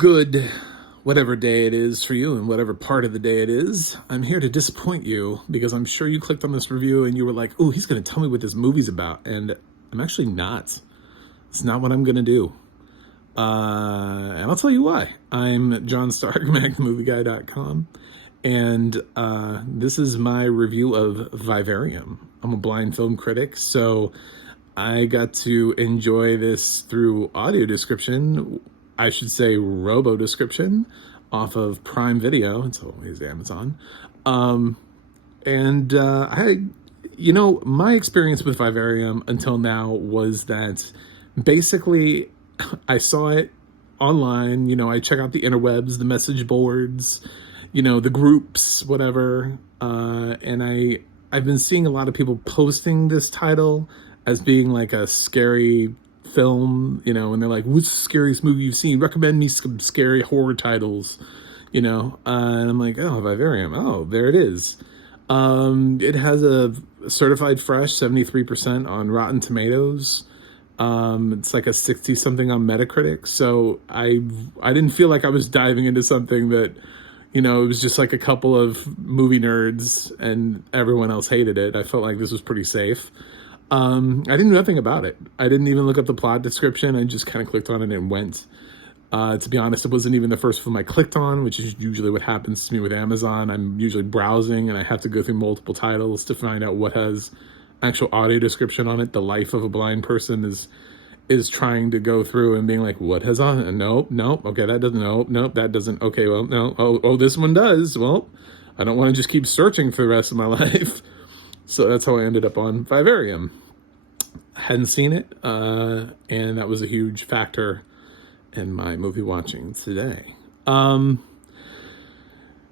Good, whatever day it is for you and whatever part of the day it is. I'm here to disappoint you because I'm sure you clicked on this review and you were like, oh, he's going to tell me what this movie's about. And I'm actually not. It's not what I'm going to do. And I'll tell you why. I'm John Stark, movieguy.com. And this is my review of Vivarium. I'm a blind film critic, so I got to enjoy this through audio description. I should say robo description off of Prime Video. It's always Amazon. My experience with Vivarium until now was that basically I saw it online. I check out the interwebs, the message boards, the groups, whatever. And I've been seeing a lot of people posting this title as being like a scary film, and they're like, what's the scariest movie you've seen? Recommend me some scary horror titles, and I'm like, oh, Vivarium. Oh, there it is. It has a certified fresh 73% on Rotten Tomatoes. It's like a 60 something on Metacritic. So I didn't feel like I was diving into something that, it was just like a couple of movie nerds and everyone else hated it. I felt like this was pretty safe. I didn't know nothing about it. I didn't even look up the plot description. I just kind of clicked on it and went. To be honest, it wasn't even the first film I clicked on, which is usually what happens to me with Amazon. I'm usually browsing and I have to go through multiple titles to find out what has actual audio description on it. The life of a blind person is trying to go through and being like, what has on it? Nope. Okay, that doesn't. Nope, that doesn't. Okay, well, no. Oh, this one does. Well, I don't want to just keep searching for the rest of my life. So that's how I ended up on Vivarium. I hadn't seen it, and that was a huge factor in my movie watching today.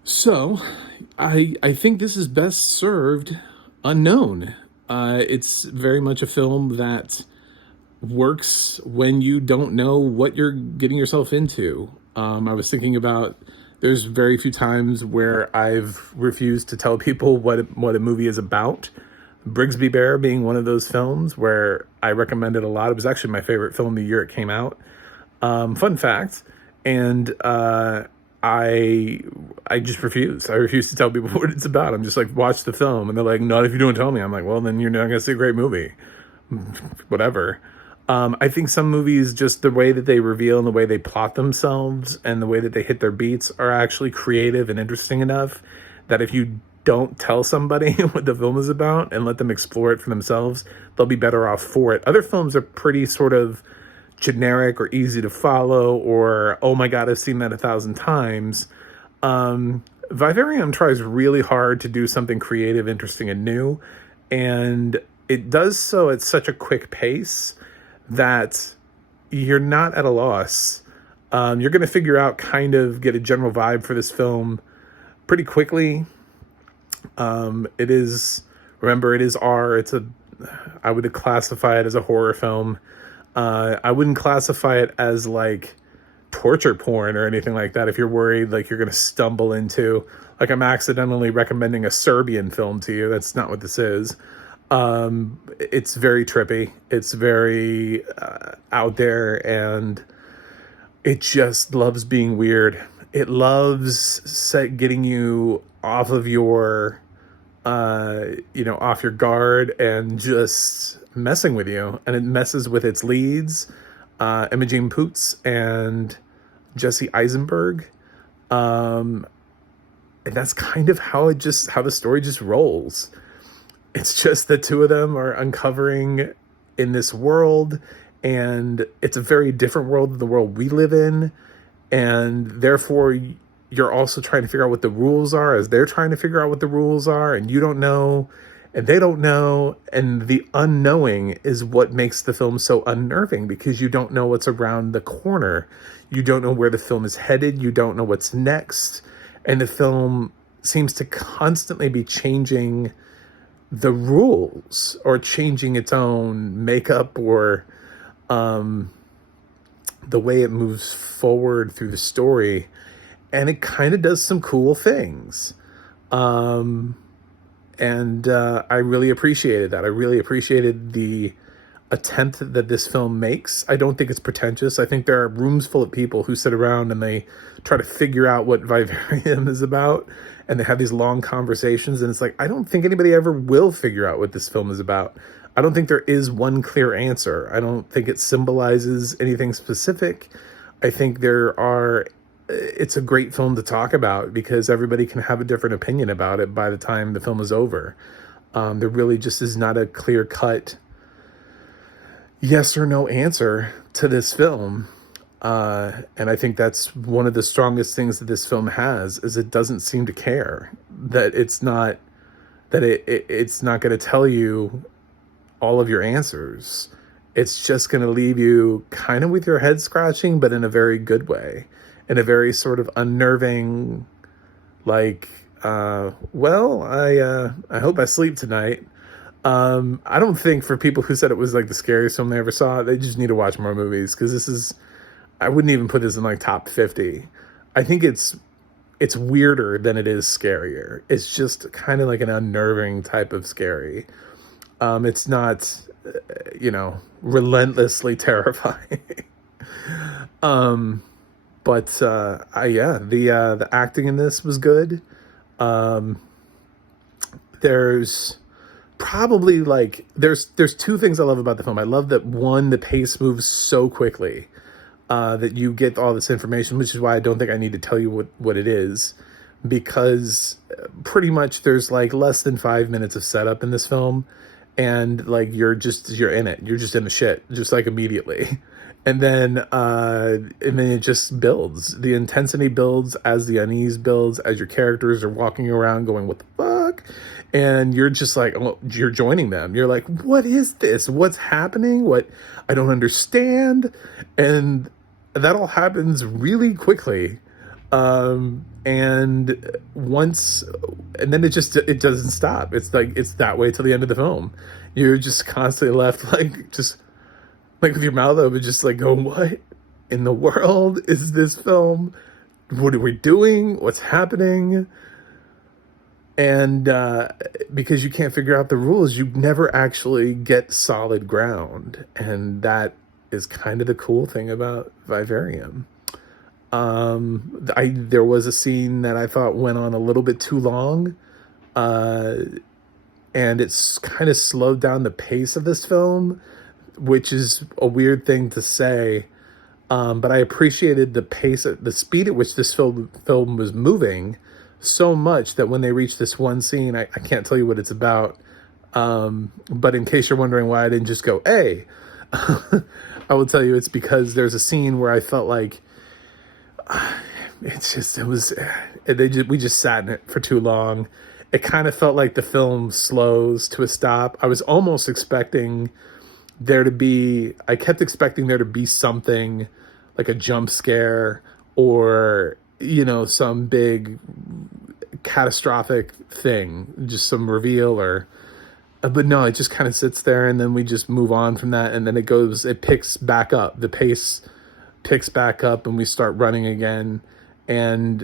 So I think this is best served unknown. It's very much a film that works when you don't know what you're getting yourself into. I was thinking about, there's very few times where I've refused to tell people what a movie is about. Brigsby Bear being one of those films where I recommended a lot. It was actually my favorite film the year it came out. Fun fact. And I just refuse. I refuse to tell people what it's about. I'm just like, watch the film. And they're like, not if you don't tell me. I'm like, well, then you're not going to see a great movie. Whatever. I think some movies, just the way that they reveal and the way they plot themselves and the way that they hit their beats are actually creative and interesting enough that if you don't tell somebody what the film is about and let them explore it for themselves, they'll be better off for it. Other films are pretty sort of generic or easy to follow, or, oh my God, I've seen that 1,000 times. Vivarium tries really hard to do something creative, interesting, and new. And it does so at such a quick pace that you're not at a loss. You're going to figure out, get a general vibe for this film pretty quickly. It is R. I would classify it as a horror film. I wouldn't classify it as like torture porn or anything like that. If you're worried like you're going to stumble into, like, I'm accidentally recommending a Serbian film to you. That's not what this is. It's very trippy. It's very out there, and it just loves being weird. It loves getting you off of your, off your guard and just messing with you. And it messes with its leads, Imogen Poots and Jesse Eisenberg. And that's kind of how the story just rolls. It's just the two of them are uncovering in this world, and it's a very different world than the world we live in. And therefore, you're also trying to figure out what the rules are as they're trying to figure out what the rules are, and you don't know, and they don't know. And the unknowing is what makes the film so unnerving, because you don't know what's around the corner. You don't know where the film is headed. You don't know what's next. And the film seems to constantly be changing the rules or changing its own makeup or the way it moves forward through the story. And it kind of does some cool things. I really appreciated that. I really appreciated the attempt that this film makes. I don't think it's pretentious. I think there are rooms full of people who sit around and they try to figure out what Vivarium is about, and they have these long conversations, and it's like, I don't think anybody ever will figure out what this film is about. I don't think there is one clear answer. I don't think it symbolizes anything specific. I think it's a great film to talk about because everybody can have a different opinion about it by the time the film is over. There really just is not a clear-cut yes or no answer to this film. And I think that's one of the strongest things that this film has, is it doesn't seem to care that it's not going to tell you all of your answers. It's just going to leave you kind of with your head scratching, but in a very good way, in a very sort of unnerving, like, I hope I sleep tonight. I don't think, for people who said it was like the scariest film they ever saw, they just need to watch more movies, because I wouldn't even put this in like top 50. I think it's weirder than it is scarier. It's just kind of like an unnerving type of scary. It's not, relentlessly terrifying. The acting in this was good. There's probably there's two things I love about the film. I love that, one, the pace moves so quickly, that you get all this information, which is why I don't think I need to tell you what it is, because pretty much there's less than 5 minutes of setup in this film, and you're in it. You're just in the shit, just immediately. And then it just builds. The intensity builds as the unease builds, as your characters are walking around going, what the fuck? And you're just you're joining them. You're like, what is this? What's happening? What? I don't understand. And that all happens really quickly. And then it doesn't stop. It's it's that way till the end of the film. You're just constantly left with your mouth open, just going, what in the world is this film? What are we doing? What's happening? And because you can't figure out the rules, you never actually get solid ground. And that is kind of the cool thing about Vivarium. There was a scene that I thought went on a little bit too long, and it's kind of slowed down the pace of this film, which is a weird thing to say, but I appreciated the speed at which this film was moving so much that when they reached this one scene, I can't tell you what it's about, but in case you're wondering why I didn't just go, hey, I will tell you it's because there's a scene where I felt like we just sat in it for too long. It kind of felt like the film slows to a stop. I was almost expecting I kept expecting there to be something like a jump scare or, some big catastrophic thing, just some reveal but no, it just kind of sits there, and then we just move on from that. And then it picks back up. The pace picks back up, and we start running again. And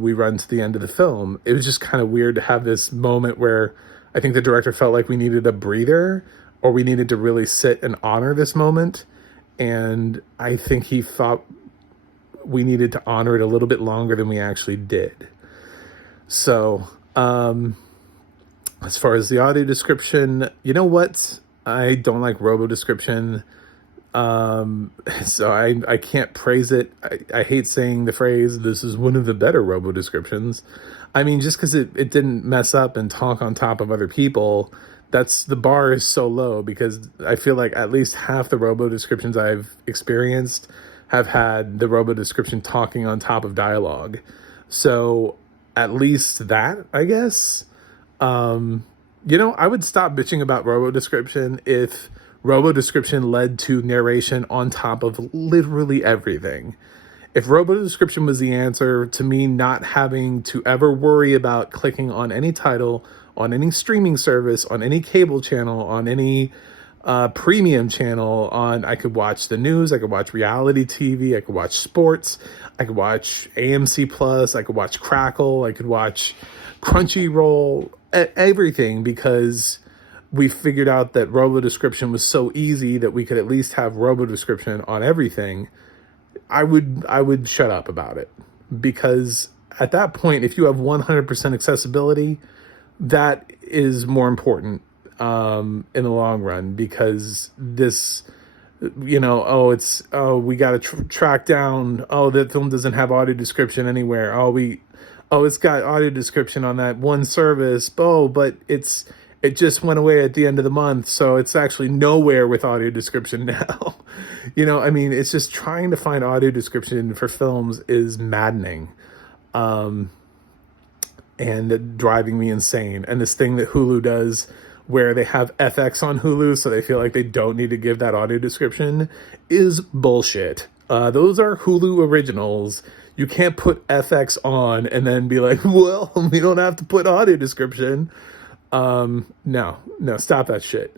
we run to the end of the film. It was just kind of weird to have this moment where I think the director felt like we needed a breather, or we needed to really sit and honor this moment. And I think he thought we needed to honor it a little bit longer than we actually did. So, as far as the audio description, you know what? I don't like robo description. So I can't praise it. I hate saying the phrase, this is one of the better robo descriptions. I mean, just because it didn't mess up and talk on top of other people, the bar is so low, because I feel like at least half the robo descriptions I've experienced have had the robo description talking on top of dialogue. So at least that, I guess. I would stop bitching about robo description if robo description led to narration on top of literally everything. If robo description was the answer to me not having to ever worry about clicking on any title, on any streaming service, on any cable channel, on any premium channel, I could watch the news, I could watch reality TV, I could watch sports, I could watch AMC Plus, I could watch Crackle, I could watch Crunchyroll, everything, because we figured out that robo description was so easy that we could at least have robo description on everything, I would shut up about it, because at that point, if you have 100% accessibility, that is more important in the long run, because this, we got to track down, that film doesn't have audio description anywhere. It's got audio description on that one service. But it just went away at the end of the month, so it's actually nowhere with audio description now. It's just trying to find audio description for films is maddening. And driving me insane. And this thing that Hulu does, where they have FX on Hulu, so they feel like they don't need to give that audio description, is bullshit. Those are Hulu originals. You can't put FX on and then be like, well, we don't have to put audio description. No, stop that shit.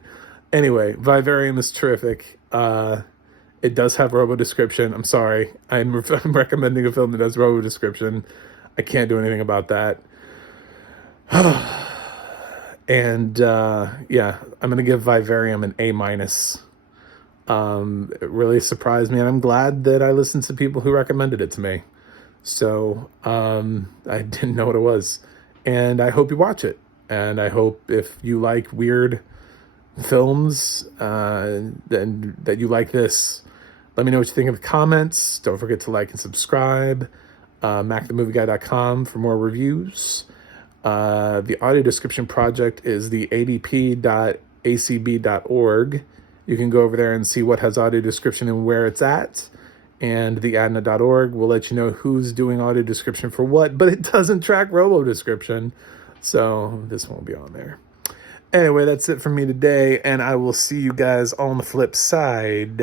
Anyway, Vivarium is terrific. It does have robo description. I'm sorry. I'm recommending a film that does robo description. I can't do anything about that. And I'm going to give Vivarium an A-. It really surprised me, and I'm glad that I listened to people who recommended it to me. So I didn't know what it was. And I hope you watch it. And I hope, if you like weird films, and that you like this. Let me know what you think in the comments. Don't forget to like and subscribe. MacTheMovieGuy.com for more reviews. The audio description project is the adp.acb.org. You can go over there and see what has audio description and where it's at. And the adna.org will let you know who's doing audio description for what, but it doesn't track robo description, so this won't be on there. Anyway, that's it from me today, and I will see you guys on the flip side.